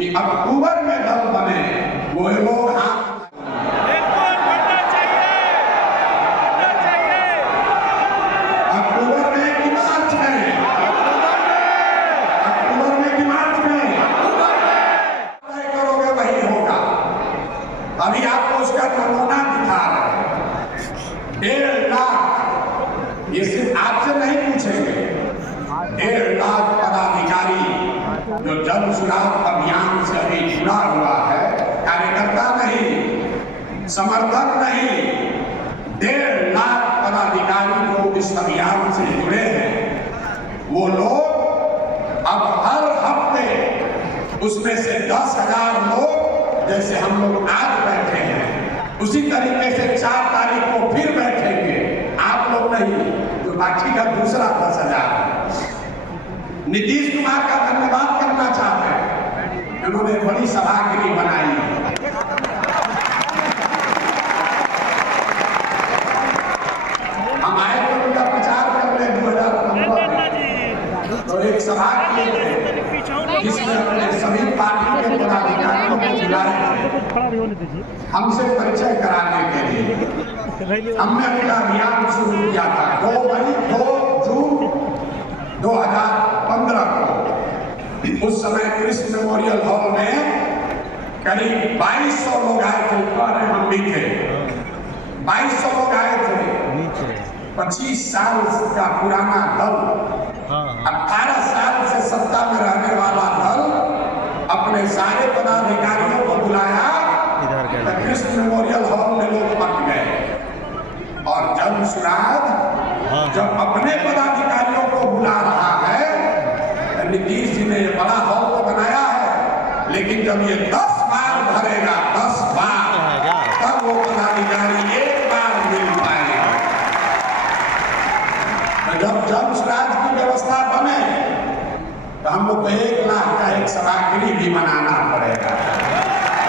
कि अक्टूबर में दल बने वो लोग हाथ अभी आपको उसका नमूना दिखा रहे हैं। 1.5 लाख, ये सिर्फ आपसे नहीं पूछेंगे, 1.5 लाख पदाधिकारी जो जन सुराग अभियान से अभी जुड़ा हुआ है, कार्यकर्ता नहीं, समर्थक नहीं, 1.5 लाख पदाधिकारी जो इस अभियान से जुड़े हैं, वो लोग अब हर हफ्ते उसमें से 10,000 लोग जैसे हम लोग आज बैठे हैं उसी तरीके से 4 तारीख को फिर बैठेंगे। आप लोग नहीं, जो बाकी का दूसरा 10,000। नीतीश कुमार का धन्यवाद करना चाहते हैं, उन्होंने बड़ी सभागिरी बनाई। हम आए तो उनका प्रचार करने 2015 में तो एक सभा किए थे जिसमें अपने सभी पार्टी के पदाधिकारियों को बुलाए हमसे परिचय कराने के लिए। हमने अपना अभियान शुरू किया था 2 जून 2015 को। उस समय कृष्ण मेमोरियल हॉल में करीब 2200 लोग आए थे, और हम भी थे। 2200 लोग आए थे। 25 साल का पुराना दल, 18 साल से सत्ता में रहने वाला दल अपने सारे पदाधिकारियों को बुलाया। कृष्ण मेमोरियल हॉल में लोग मट गए। और जन सुराग जब अपने पदाधिकारियों को बुला रहा है, नीतीश जी ने बड़ा हॉल तो बनाया है, लेकिन जब ये 10 बार भरेगा, 10 बार, तब वो पदाधिकारी एक बार मिल पाएगा। जब जन सुराज की व्यवस्था बने तो हम लोग को 1 लाख का एक सभागिरी भी बनाना पड़ेगा,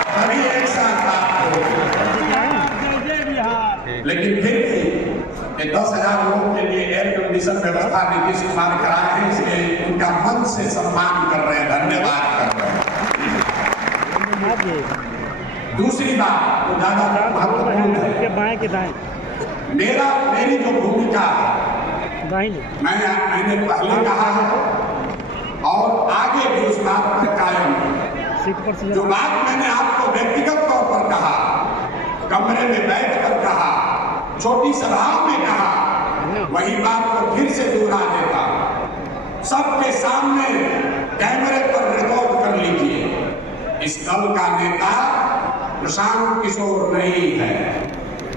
तभी एक साथ बात होगी। लेकिन फिर भी 10,000 लोगों के लिए एयर कंडीशन व्यवस्था नीतीश कुमार कराए हैं, इसलिए उनका मन से सम्मान कर रहे हैं, धन्यवाद कर रहे हैं। दूसरी बात तो ज्यादा महत्वपूर्ण है, मेरी जो भूमिका है, मैंने पहले कहा है और आगे भी उस बात पर कायम हूं। जो बात मैंने आपको व्यक्तिगत तौर पर कहा, कमरे में बैठकर कहा, छोटी सभाओं में कहा, वही बात को फिर से दोहरा देता। सबके सामने कैमरे पर रिकॉर्ड कर लीजिए, इस दल का नेता प्रशांत किशोर नहीं है।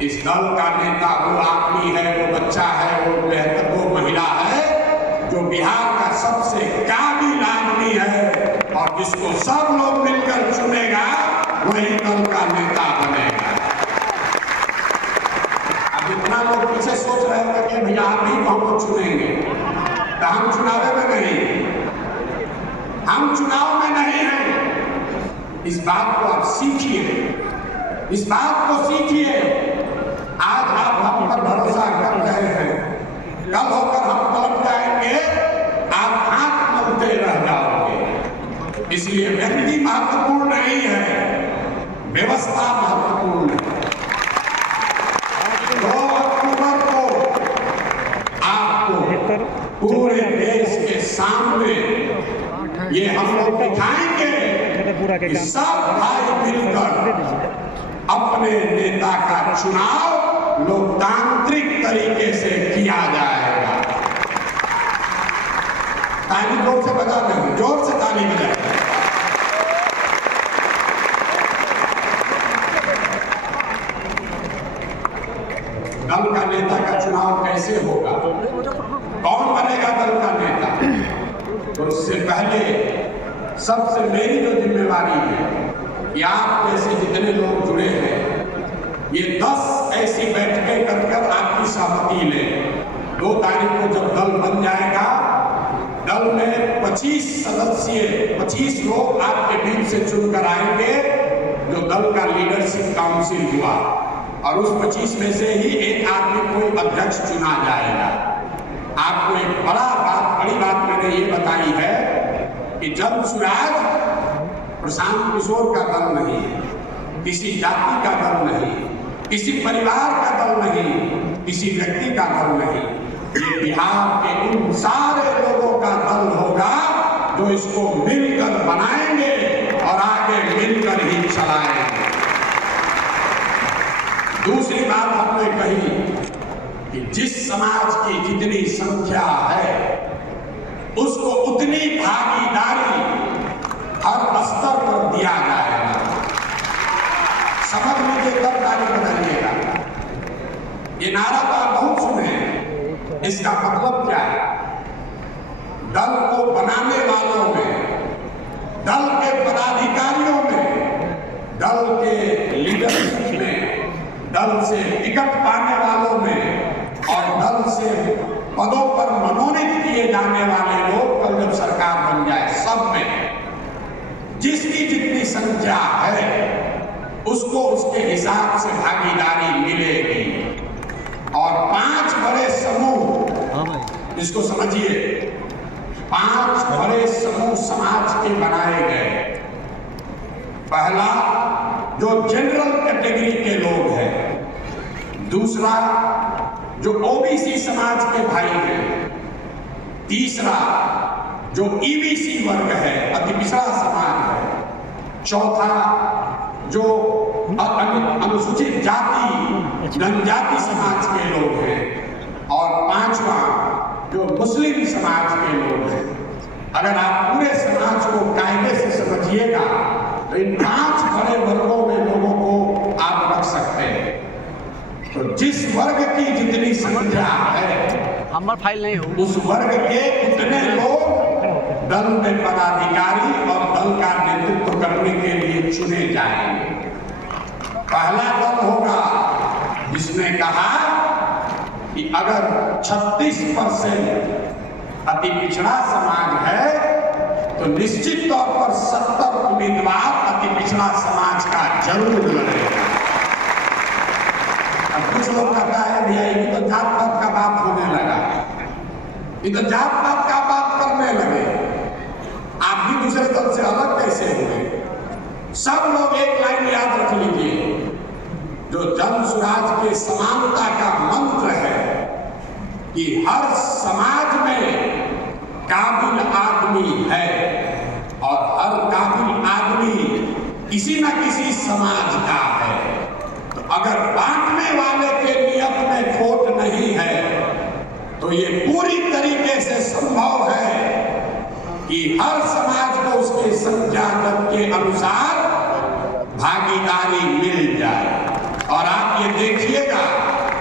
इस दल का नेता वो आदमी है, वो बच्चा है, वो महिला है जो बिहार का सबसे काबिल आदमी है, और जिसको सब लोग मिलकर चुनेगा वही दल का नेता बनेगा। अब जितना लोग पीछे सोच रहे हैं कि भैया आप ही हमको चुनेंगे, तो हम चुनाव में नहीं, हम चुनाव में नहीं हैं। इस बात को आप सीखिए, इस बात को सीखिए। आज आप हम पर भरोसा कर रहे हैं, कल होकर हम पलट जाएंगे, आप हाथ मलते रह जाओगे। इसलिए व्यक्ति महत्वपूर्ण नहीं है, व्यवस्था महत्वपूर्ण है। 2 अक्टूबर को आपको पूरे देश के सामने ये हम लोग दिखाएंगे कि सब भाई मिलकर अपने नेता का चुनाव लोकतांत्रिक तरीके से किया जाएगा। ताली जोर से बजा दें, जोर से ताली बजाएं। दल का नेता का चुनाव कैसे होगा, कौन बनेगा दल का नेता, तो उससे पहले सबसे मेरी जो जिम्मेवारी है कि आप जैसे जितने लोग जुड़े हैं, ये 10 ऐसी बैठकें कर आपकी सहमति लें। 2 तारीख को जब दल बन जाएगा, दल में 25 लोग आपके बीच से चुनकर आएंगे, जो दल का लीडरशिप काउंसिल हुआ, और उस 25 में से ही एक आदमी को अध्यक्ष चुना जाएगा। आपको एक बड़ी बात मैंने ये बताई है कि जन सुराज प्रशांत किशोर का दल नहीं, किसी जाति का दल नहीं, किसी परिवार का दल नहीं, किसी व्यक्ति का दल नहीं। ये बिहार के उन सारे लोगों का दल होगा जो इसको मिलकर बनाएंगे और आगे मिलकर ही चलाएंगे। दूसरी बात हमने कही कि जिस समाज की जितनी संख्या है उसको उतनी भागीदारी हर स्तर पर दिया जाएगा। समझ लीजिए, तब तारीख बनाइएगा। ये नारा तो आप बहुत सुने, इसका मतलब क्या है? दल को बनाने वालों में, दल के पदाधिकारियों में, दल के लीडरशिप में, दल से टिकट पाने वालों में और दल से पदों पर मनोनीत किए जाने वाले लोग कल जब सरकार बन जाए, सब में जिसकी जितनी संख्या है उसको उसके हिसाब से भागीदारी मिलेगी। और 5 बड़े समूह, इसको समझिए, 5 बड़े समूह समाज के बनाए गए। पहला जो जनरल कैटेगरी के लोग हैं, दूसरा जो ओबीसी समाज के भाई हैं, तीसरा जो ईबीसी वर्ग है, अति पिछड़ा समाज है, चौथा जो अनुसूचित जाति जनजाति समाज के लोग हैं, और पांचवा जो मुस्लिम समाज के लोग हैं। अगर आप पूरे समाज को कायदे से समझिएगा तो इन 5 बड़े वर्गों में लोगों को आप रख सकते हैं। तो जिस वर्ग की जितनी संख्या है, हमारा फाइल नहीं हो, उस वर्ग के उतने लोग दल में पदाधिकारी और दल का नेतृत्व करने के लिए चुने जाएंगे। पहला दल होगा जिसने कहा कि अगर 36% अति पिछड़ा समाज है तो निश्चित तौर पर 70 उम्मीदवार अति पिछड़ा समाज का जरूर लड़ेगा। अब कुछ लोग कहता है भैया ये तो जात पात का बात होने लगा, ये तो जात पात का बात करने लगे, आप भी दूसरे दल से अलग कैसे हुए? सब लोग एक लाइन याद रख लीजिए, जो जन सुराज के समानता का मंत्र है कि हर समाज में काबिल आदमी है और हर काबिल आदमी किसी न किसी समाज का है। तो अगर बांटने वाले के नियत में खोट नहीं है तो ये पूरी तरीके से संभव है कि हर समाज को उसके संख्या के अनुसार भागीदारी मिल जाए। और आप ये देखिएगा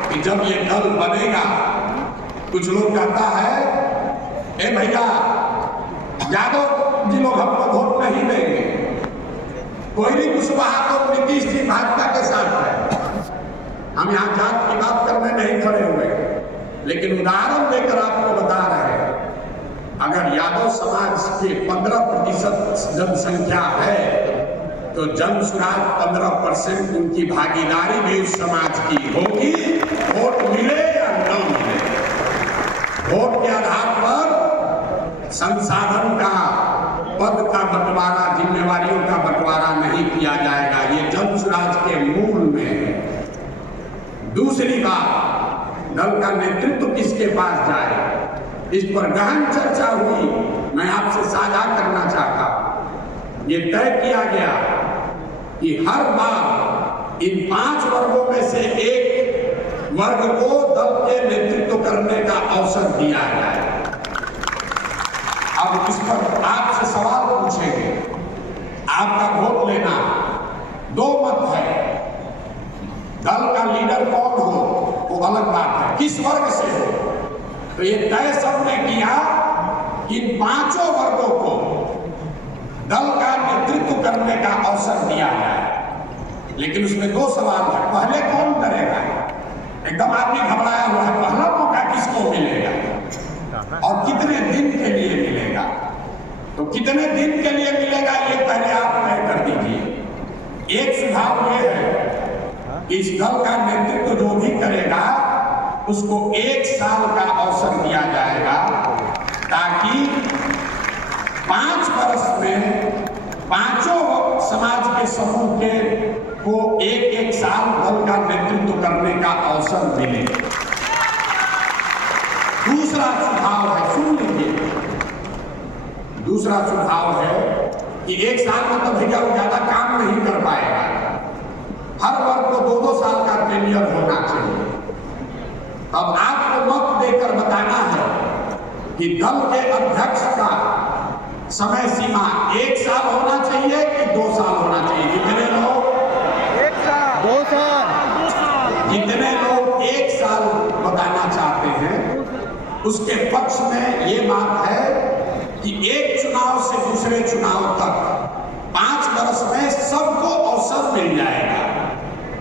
कि जब ये दल बनेगा, कुछ लोग कहता है ए भैया यादव जी लोग हमको वोट नहीं देंगे, कोई भी कुशवाहा तो नीतीश जी भाजपा के साथ है। हम यहाँ जात की बात करने नहीं खड़े हुए, लेकिन उदाहरण देकर आपको बता रहे हैं, अगर यादव समाज के 15% जनसंख्या है तो जन सुराज 15% उनकी भागीदारी भी उस समाज की होगी, वोट मिले या न मिले। वोट के आधार पर संसाधन का, पद का बंटवारा, जिम्मेवारियों का बंटवारा नहीं किया जाएगा। ये जन सुराज के मूल में है। दूसरी बात, दल का नेतृत्व किसके पास जाए, इस पर गहन चर्चा हुई, मैं आपसे साझा करना चाहता हूं। ये तय किया गया कि हर बार इन 5 वर्गों में से एक वर्ग को दल के नेतृत्व करने का अवसर दिया जाए। अब इस पर आपसे सवाल पूछेंगे, आपका वोट लेना 2 मत है। दल का लीडर कौन हो वो अलग बात है, किस वर्ग से हो। तो ये तय सबने किया कि इन 5 वर्गों को दल का नेतृत्व करने का अवसर दिया जाए। लेकिन उसमें 2 सवाल है। पहले कौन करेगा? एकदम आदमी घबराया हुआ है, पहला मौका किसको मिलेगा और कितने दिन के लिए मिलेगा? तो कितने दिन के लिए मिलेगा ये पहले आप तय कर दीजिए। एक सुझाव ये है कि इस दल का नेतृत्व जो भी करेगा उसको 1 साल का अवसर दिया जाएगा, ताकि 5 वर्ष में 5 के समूह के को एक साल दल का नेतृत्व करने का अवसर मिले। दूसरा सुझाव है, सुन लीजिए, दूसरा सुझाव है कि 1 साल में तो भैया वो ज्यादा काम नहीं कर पाएगा। हर वर्ग को 2-2 साल का टेन्योर होना चाहिए। अब आपको मत देकर बताना है कि दल के अध्यक्ष का समय सीमा 1 साल होना चाहिए कि 2 साल होना चाहिए। जितने लोग 1 साल 2 साल जितने लोग 1 साल बताना चाहते हैं उसके पक्ष में ये बात है कि एक चुनाव से दूसरे चुनाव तक 5 वर्ष में सबको अवसर मिल जाएगा।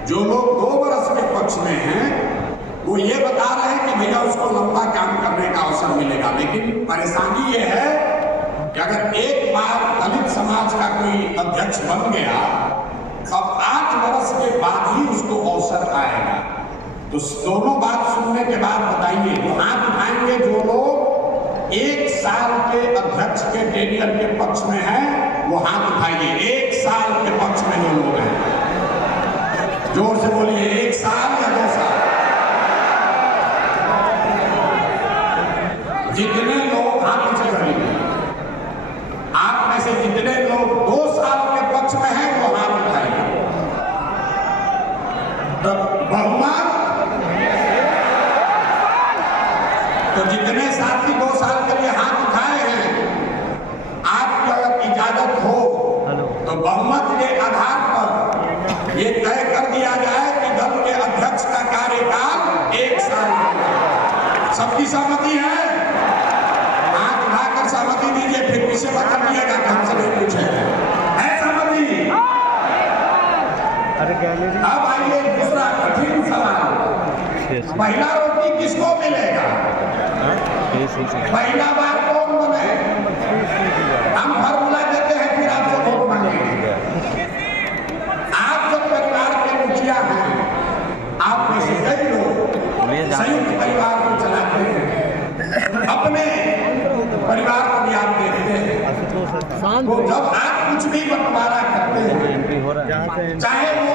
जो लोग 2 वर्ष के पक्ष में हैं वो ये बता रहे हैं कि भैया उसको लंबा काम करने का अवसर मिलेगा। लेकिन परेशानी ये है कि अगर एक बार दलित समाज का कोई अध्यक्ष बन गया अब 8 वर्ष के बाद ही उसको अवसर आएगा। तो दोनों बात सुनने के बाद बताइए, तो हाथ उठाएंगे जो लोग 1 साल के अध्यक्ष के टेन्योर के पक्ष में हैं वो हाथ उठाइए। 1 साल के पक्ष में जो लोग हैं जोर से बोलिए, 1 साल या 2 साल। जितने लोग हाथ नीचे कर लीजिए, आप में से जितने लोग 2 साल के पक्ष में हैं वो हाथ उठाइए। तो बहुमत, तो जितने साथी 2 साल के लिए हाथ उठाए हैं, आपकी अगर इजाजत हो तो बहुमत के आधार पर ये तय कर दिया जाए कि दल के अध्यक्ष का कार्यकाल 1 साल होगा। सबकी सहमति है? हाथ उठाकर सहमति दीजिए, फिर पीछे मत करिएगा कि हमसे नहीं पूछे। है सहमति? अब आइए दूसरा कठिन सवाल, पहला रोटी किसको मिलेगा? पहला बार कौन बने? हम फॉर्मूला देते हैं फिर आपसे वोट मांगेंगे। आप जब परिवार के मुखिया हैं, आप में से कई लोग संयुक्त परिवार को चलाते हैं, अपने परिवार को भी आप देखते हैं। तो जब आप कुछ भी बंटवारा करते हैं, चाहे वो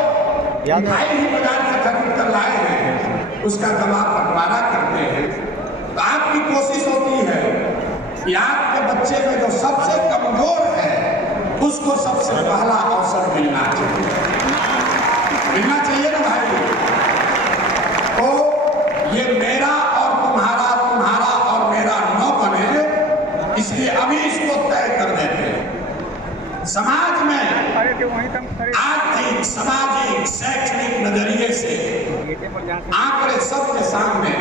मिठाई ही बाजार से खरीद कर लाए हैं, उसका जब आप बंटवारा करते हैं तो आपकी कोशिश होती है कि आपके बच्चे में जो सबसे कमजोर है उसको सबसे पहला अवसर मिलना चाहिए। मिलना चाहिए ना भाई? तो ये मेरा और तुम्हारा, तुम्हारा और मेरा न बने, इसलिए अभी इसको तय कर देते हैं। समाज में आर्थिक, सामाजिक, शैक्षणिक नजरिए से आंकड़े सबके सामने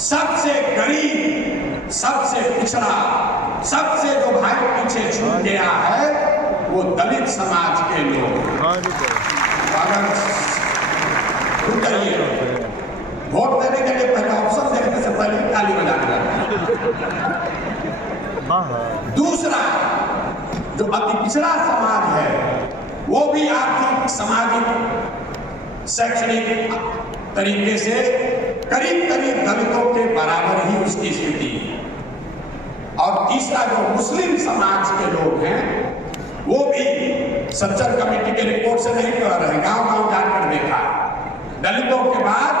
सबसे गरीब, सबसे पिछड़ा, सबसे जो भाई पीछे छूट गया है वो दलित समाज के लोग। अगर करिए वोट देने के लिए पहले ऑप्शन देखने से पहले ताली बजाने लगता है। दूसरा जो अति पिछड़ा समाज है वो भी आर्थिक, सामाजिक, शैक्षणिक तरीके से करीब करीब दलितों के बराबर ही उसकी स्थिति है। और तीसरा जो मुस्लिम समाज के लोग हैं वो भी सच्चर कमेटी के रिपोर्ट से नहीं कर रहे, गांव-गांव जाकर देखा, दलितों के बाद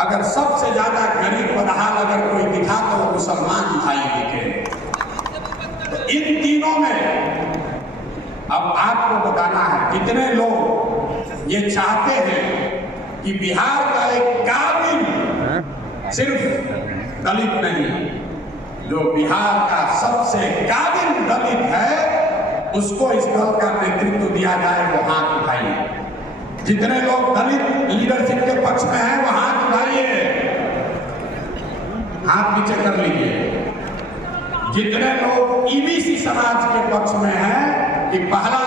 अगर सबसे ज्यादा गरीब बदहाल अगर कोई दिखा तो वो मुसलमान दिखाई देते। तो इन तीनों में अब आपको बताना है कितने लोग ये चाहते हैं कि बिहार का एक काबिल, सिर्फ दलित नहीं, जो बिहार का सबसे काबिल दलित है उसको इस दल का नेतृत्व दिया जाए, वो हाथ उठाइए। जितने लोग दलित लीडरशिप के पक्ष में हैं वो हाथ उठाइए, हाथ नीचे कर लीजिए। जितने लोग ईबीसी समाज के पक्ष में हैं कि पहला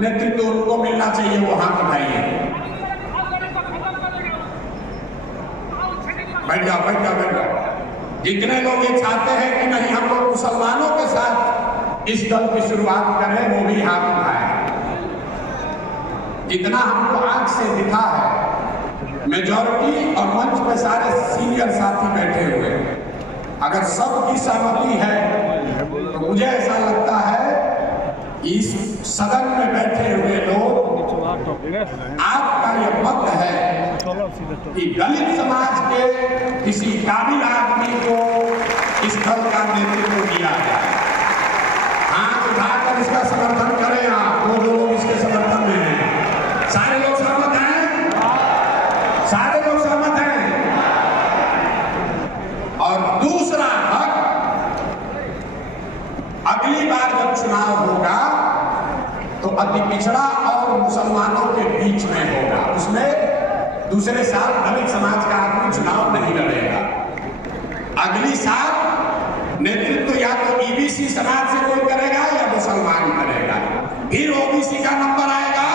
नेतृत्व उनको मिलना चाहिए वो हाथ उठाइए। बैठ जाओ, बैठ जाओ, बैठ जाओ। जितने लोग ये चाहते हैं कि नहीं हम लोग मुसलमानों के साथ इस दल की शुरुआत करें वो भी हाथ उठाए। जितना हमको आंख से दिखा है मेजॉरिटी और मंच पे सारे सीनियर साथी बैठे हुए हैं, अगर सबकी सहमति है तो मुझे ऐसा लगता है इस सदन में बैठे हुए लोग, आपका यह मत है कि दलित समाज के किसी काबिल आदमी को इस दल का नेतृत्व दिया जाए। हाथ उठाकर इसका समर्थन करें आप, वो लोग इसके समर्थन में हैं। सारे लोग सहमत हैं? सारे लोग सहमत हैं? और दूसरा हक, अगली बार जब चुनाव होगा तो अति पिछड़ा और मुसलमानों के बीच में होगा। उसमें दूसरे साल दलित समाज का आदमी चुनाव नहीं लड़ेगा। अगली साल नेतृत्व या तो ईबीसी समाज से कोई करेगा या मुसलमान करेगा, फिर ओबीसी का नंबर आएगा,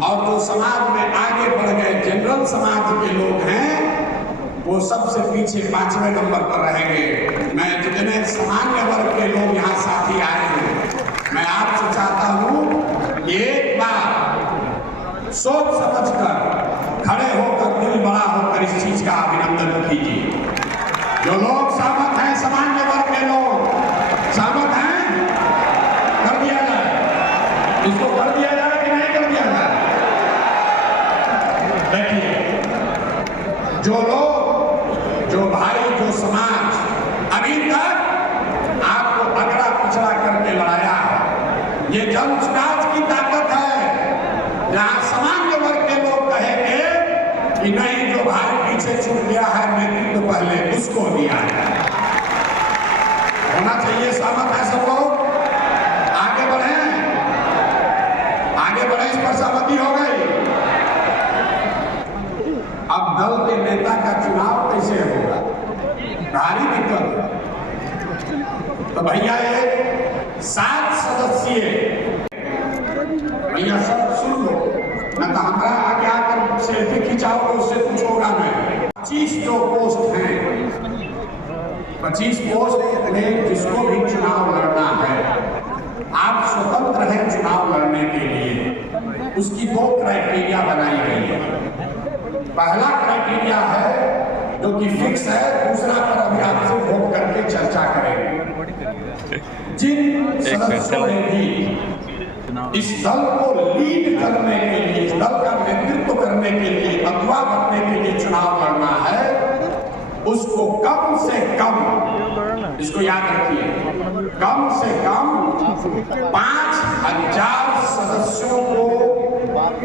और जो समाज में आगे बढ़ गए जनरल समाज के लोग हैं वो सबसे पीछे 5वें नंबर पर रहेंगे। मैं जितने सामान्य वर्ग के लोग यहाँ साथी आए हैं, मैं आपसे चाहता हूँ एक बार सोच समझकर खड़े होकर, दिल बड़ा होकर इस चीज का अभिनंदन कीजिए। जो लोग सहमत हैं, सामान्य वर्ग के लोग सहमत हैं, कर दिया जाए। इसको कर दिया जाए कि नहीं कर दिया जाए? देखिए, जो लोग, जो भाई, जो समाज अभी तक आपको अगड़ा पिछड़ा करके लड़ाया है, ये जन समाज की ताकत है। जहां सामान्य वर्ग के लोग कहेंगे कि नहीं, जो भाई पीछे छूट गया है नेतृत्व पहले उसको दिया है। होना चाहिए, सहमत है सब लोग? आगे बढ़े, आगे बढ़े, इस पर सहमति हो गई। अब दल के नेता का चुनाव कैसे होगा? भारी दिक्कत है। तो भैया ये 7 सदस्यीय, भैया सब सुन लो, न तो हमारा आगे आकर सेल्फी खिंचाओ तो उससे कुछ होगा नहीं। 25 जो पोस्ट हैं, 25 पोस्ट में जिसको भी चुनाव लड़ना है, आप स्वतंत्र हैं चुनाव लड़ने के लिए। उसकी 2 क्राइटेरिया बनाई गई है। पहला क्राइटेरिया है जो कि फिक्स है, दूसरा पर अभी आपसे वोट करके चर्चा करेंगे। जिन सदस्यों ने भी इस दल को लीड करने के लिए, इस दल का नेतृत्व करने के लिए, अगवा बनने के लिए चुनाव लड़ना है, उसको कम से कम, इसको याद रखिए, कम से कम 5000 सदस्यों को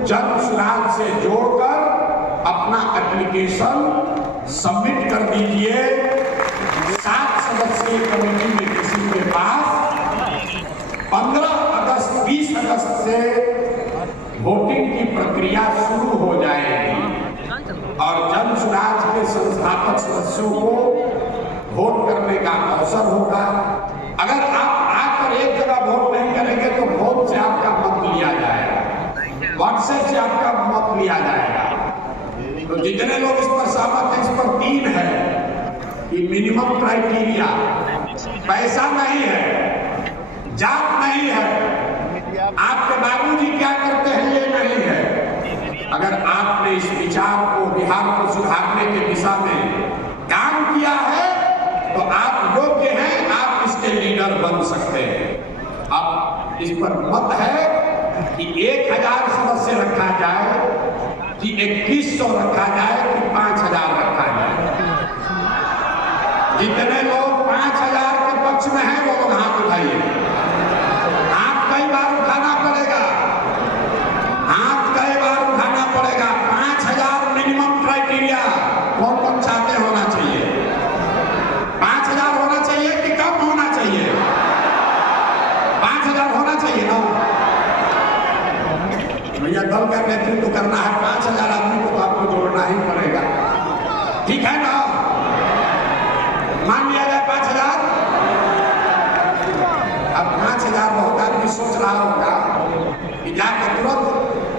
जन सुराग से जोड़कर अपना एप्लीकेशन सबमिट कर दीजिए। 7 सदस्यीय कमेटी में किसी के पास 15 अगस्त 20 अगस्त से वोटिंग की प्रक्रिया शुरू हो जाएगी और जन सुराज के संस्थापक सदस्यों को वोट करने का अवसर होगा। अगर आप आकर एक जगह वोट नहीं करेंगे तो वोट से आपका मत लिया जाएगा, व्हाट्सएप से आपका मत लिया जाएगा। तो जितने लोग इस पर सहमत हैं, इस पर 3 है कि मिनिमम क्राइटेरिया, पैसा नहीं है, जात नहीं है, आपके बाबूजी क्या करते हैं ये नहीं है। अगर आपने इस विचार को, बिहार को सुधारने के दिशा में काम किया है तो आप योग्य हैं, आप इसके लीडर बन सकते हैं। अब इस पर मत है कि 1000 सदस्य रखा जाए कि 2100 रखा जाए कि 5000 रखा जाए। जितने लोग 5000 के पक्ष में हैं वो लोग हाथ उठाइए। हाथ कई बार उठाना पड़ेगा, हाथ कई बार उठाना पड़ेगा। 5000 मिनिमम क्राइटेरिया कौन कौन चाहते होना चाहिए? 5000 होना चाहिए कि कम होना चाहिए? 5000 होना चाहिए ना। भैया दल का नेतृत्व करना है, 5000 आदमी को तो आपको जोड़ना ही पड़ेगा, ठीक है ना? मान लिया जाए 5000। अब 5000 बहुत आदमी सोच रहा होगा कि जाकर तुरंत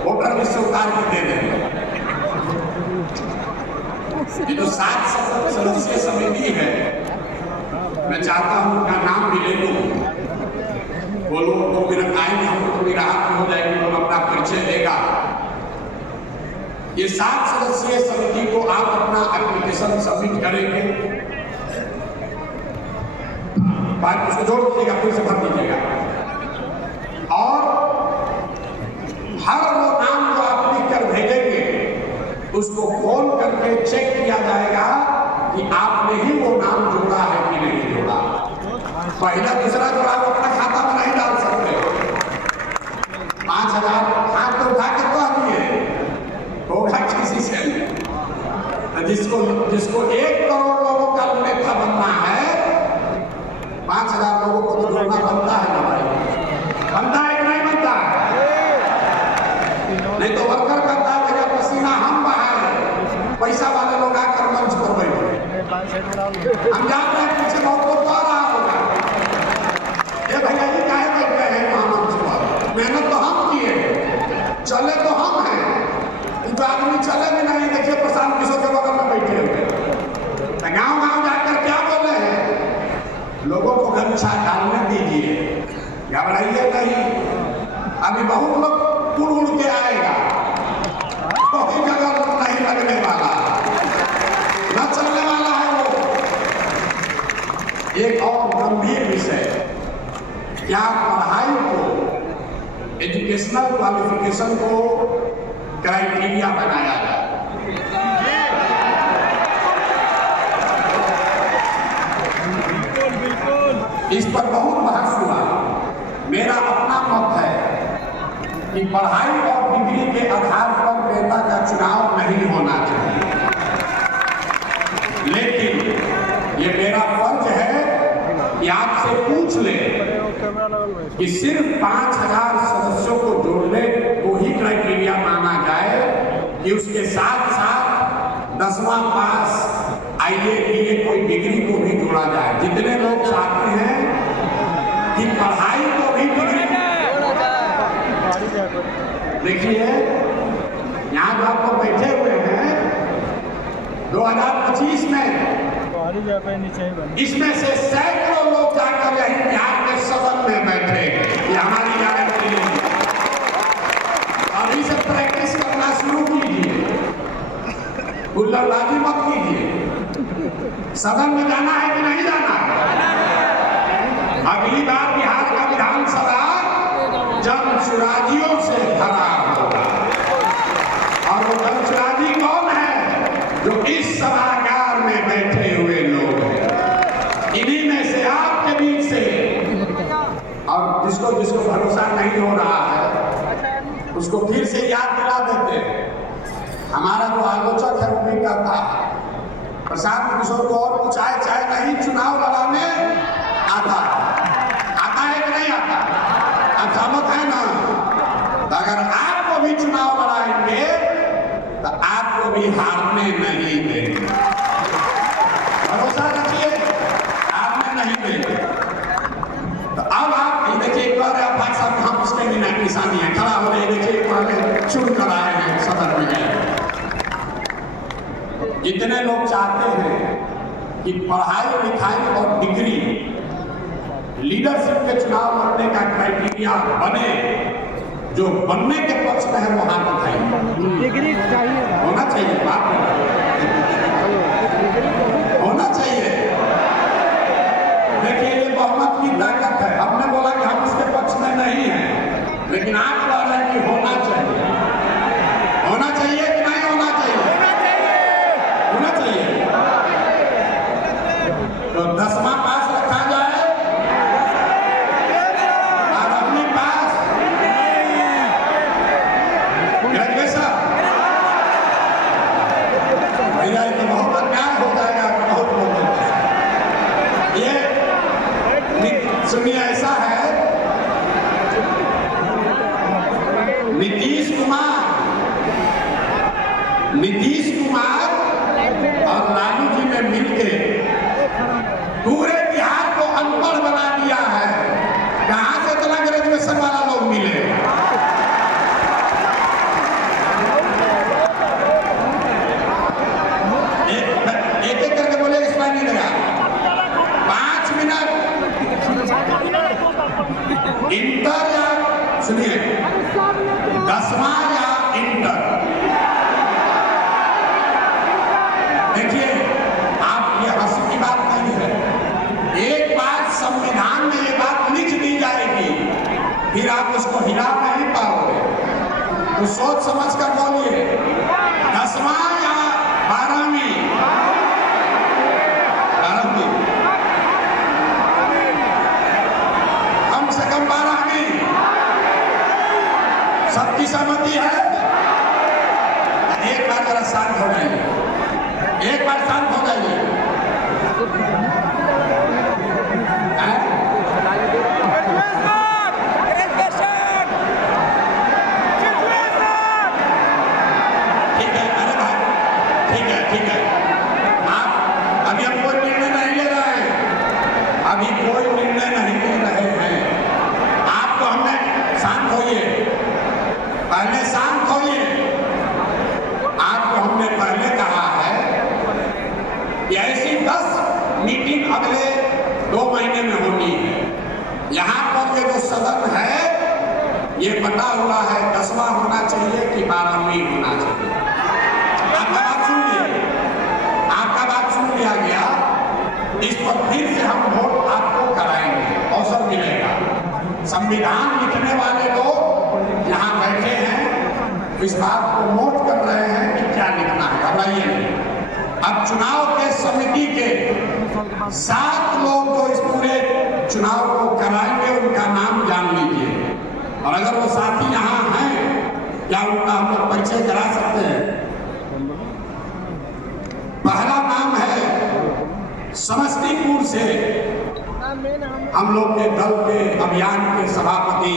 वोटर लिस्ट से उतार के दे देंगे। ये जो 7 सदस्यीय समिति है, मैं चाहता हूं उनका नाम भी ले लूं। वो लोग 2 मिनट आएंगे, हमको थोड़ी राहत हो जाएगी, लोग अपना परिचय देगा। ये 7 सदस्यीय समिति को आप अपना एप्लीकेशन सबमिट करेंगे, बाद उसको जोड़ दीजिएगा, फिर से भर दीजिएगा। या दूसरा जोड़ा आप अपना खाता में नहीं डाल सकते। 5,000 हाथ तो उठा के कह दिए होगा किसी से। जिसको 1 करोड़ लोगों का नेता बनना है, 5,000 लोगों को तो जोड़ना बनता है ना भाई, बनता है कि नहीं बनता? नहीं तो वर्कर करता है मेरा पसीना हम बहाए, पैसा वाले लोग आकर मंच पर बैठे। हम जानते हैं पीछे बहुत लोग आ रहा होगा, ये भैया जी काहे बैठ गए हैं वहां मंच पर? मेहनत तो हम किए, चले तो हम हैं, तो आदमी चले भी नहीं। देखिए प्रशांत किशोर के बगल में बैठे हुए, गाँव गाँव जाकर क्या बोले हैं? लोगों को गमछा डालने दीजिए, घबराइए नहीं। अभी बहुत लोग उड़ उड़ के आएगा, कोई जगह नहीं लगने वाला, न चलने वाला है वो। एक और गंभीर विषय, क्या पढ़ाई को, एजुकेशनल क्वालिफिकेशन को क्राइटेरिया बनाया जाए? इस पर बहुत बहस हुआ। मेरा अपना मत है कि पढ़ाई और डिग्री के आधार पर नेता का चुनाव नहीं होना चाहिए, लेकिन ये मेरा फर्ज है कि आपसे पूछ ले कि सिर्फ 5,000 सदस्यों को जोड़ने को ही क्राइटेरिया माना जाए कि उसके साथ साथ 10वां पास आईए बीए कोई डिग्री को भी जोड़ा जाए। जितने लोग चाहते हैं कि पढ़ाई को भी डिग्री, देखिए यहाँ जो आप लोग बैठे हुए हैं 2025 में, इसमें से सैकड़ों लोग जाकर यही बिहार के सदन में बैठे, ये हमारी गारंटी है। अभी से प्रैक्टिस करना शुरू कीजिए, गुल्लड़बाजी मत कीजिए। सदन में जाना है कि नहीं जाना? अगली बार बिहार का विधानसभा जनसुराजियों से भरा होगा, और वो जनसुराजी कौन है? जो इस सभागार में बैठे हुए लोग हैं, इन्हीं में से आपके बीच से। और जिसको भरोसा नहीं हो रहा है उसको फिर से याद दिला देते हैं। हमारा जो आलोचक है वो भी कहता है प्रशांत किशोर को और कुछ आए चाहे नहीं, चुनाव लड़ाने आता है कि नहीं आता? आप सहमत है ना? तो अगर आपको भी चुनाव लड़ाएंगे तो आपको भी हारने नहीं देंगे, भरोसा रखिए, हारने नहीं देंगे। तो अब आप देखिए, एक बार आप भाई साहब हम उसके निशानी है, खड़ा हो रहे, देखिए एक बार शुरू कर आए हैं सदन में गए। जितने लोग चाहते हैं कि पढ़ाई लिखाई और डिग्री लीडरशिप के चुनाव लड़ने का क्राइटेरिया बने, जो बनने के पक्ष में है वो हाथ उठाइए। डिग्री चाहिए, होना चाहिए, बात होना चाहिए। देखिए ये बहुमत की ताकत है। हमने बोला कि हम इसके पक्ष में नहीं हैं, लेकिन आप कह रहे हैं कि होना चाहिए। होना चाहिए कि नहीं होना चाहिए? होना चाहिए। तो 10वां पास रखा जाए, 12वीं पास, ग्रेजुएशन। भैया ये तो बहुत अन्याय हो जाएगा बहुत लोगों को। ये सुनिए, ऐसा है, नीतीश कुमार और लालू जी ने मिलकर पूरे बिहार को अनपढ़ बना दिया है। कहां से इतना ग्रेजुएशन वाला लोग मिले? एक एक करके बोले, इस बार नहीं लगा 5 मिनट। इंटर या सुनिए, 10वां या इंटर। देखिए आप, ये हंसी की बात नहीं है। एक बार संविधान में ये बात लिख दी जाएगी, फिर आप उसको हिला नहीं पाओगे। तो सोच समझ कर बोलिए, 10वां या 12वीं? 12वीं। सहमति है? एक बार जरा शांत हो जाइए, एक बार शांत हो जाइए। ठीक है, अरे भाई ठीक है, ठीक है। आप अभी हम कोई निर्णय नहीं ले रहे हैं, अभी कोई निर्णय नहीं ले रहे हैं। आपको हमने शांत होइए, पहले शांत होइए। आपको हमने पहले कहा है कि ऐसी 10 मीटिंग अगले 2 महीने में होनी है। यहाँ पर ये जो सदन है ये बटा हुआ है, 10वां होना चाहिए कि 12वीं होना चाहिए। आपका बात सुन लिया, आपका बात सुन लिया गया। इस पर फिर से हम वोट आपको कराएंगे, अवसर मिलेगा। संविधान लिखने वाले लोग यहाँ बैठे हैं, इस बात को नोट कर रहे हैं कि क्या लिखना है, घबराइए नहीं। अब चुनाव के समिति के 7 लोग जो इस पूरे चुनाव को कराएंगे उनका नाम जान लीजिए, और अगर वो साथी यहाँ हैं क्या उनका हम लोग परिचय करा सकते हैं? पहला नाम है समस्तीपुर से हम लोग के दल के अभियान के सभापति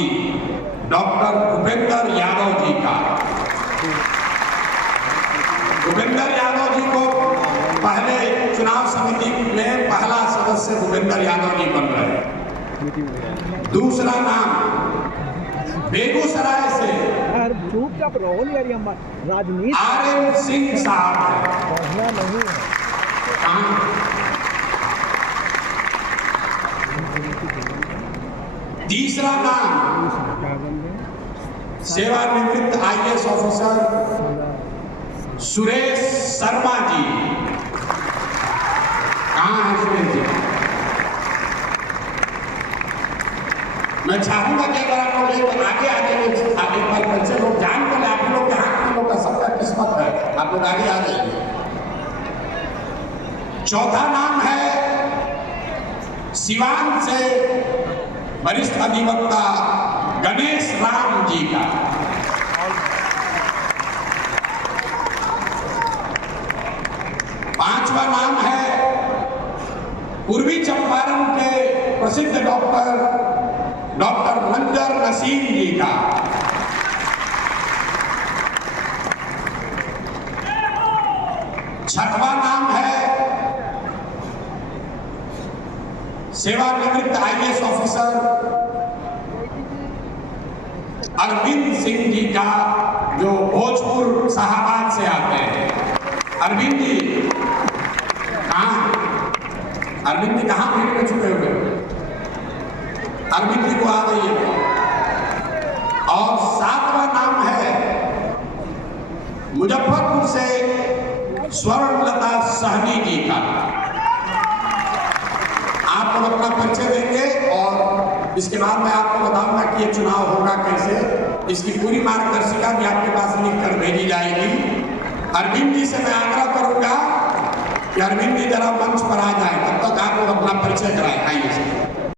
डॉक्टर भूपेंद्र यादव जी का। भूपेंद्र यादव जी को पहले चुनाव समिति में पहला सदस्य भूपेंद्र यादव जी बन रहे हैं। दूसरा नाम बेगूसराय से राजनीति आरएन सिंह साहब है। तीसरा नाम सेवानिवृत्त आईएएस ऑफिसर सुरेश शर्मा जी। कहाँ है सुरेश जी? मैं चाहूंगा कि अगर आप लोग आगे आगे पर बच्चे लोग जान कर आप लोग के हाथ में लोग का सबका किस्मत है, आप लोग आगे आ जाइए। चौथा नाम है सिवान से वरिष्ठ अधिवक्ता गणेश राम जी का। पांचवा नाम है पूर्वी चंपारण के प्रसिद्ध डॉक्टर मंजर नसीम जी का। छठवां नाम है सेवानिवृत्त आईएएस ऑफिसर अरविंद सिंह जी का, जो भोजपुर शाहबाद से आते हैं। अरविंद जी कहाँ? अरविंद जी कहाँ भीड़ में छुपे हुए? अरविंद जी को आ जाइए। और 7वां नाम है मुजफ्फरपुर से स्वर्णलता सहनी जी का। आप लोग अपना परिचय देंगे और इसके बाद मैं आपको बताऊंगा कि ये चुनाव होगा कैसे। इसकी पूरी मार्गदर्शिका भी आपके पास लिख कर भेजी जाएगी। अरविंद जी से मैं आग्रह करूंगा कि अरविंद जी जरा मंच पर आ जाए, तब तक आप लोग अपना परिचय कराएं। आइए।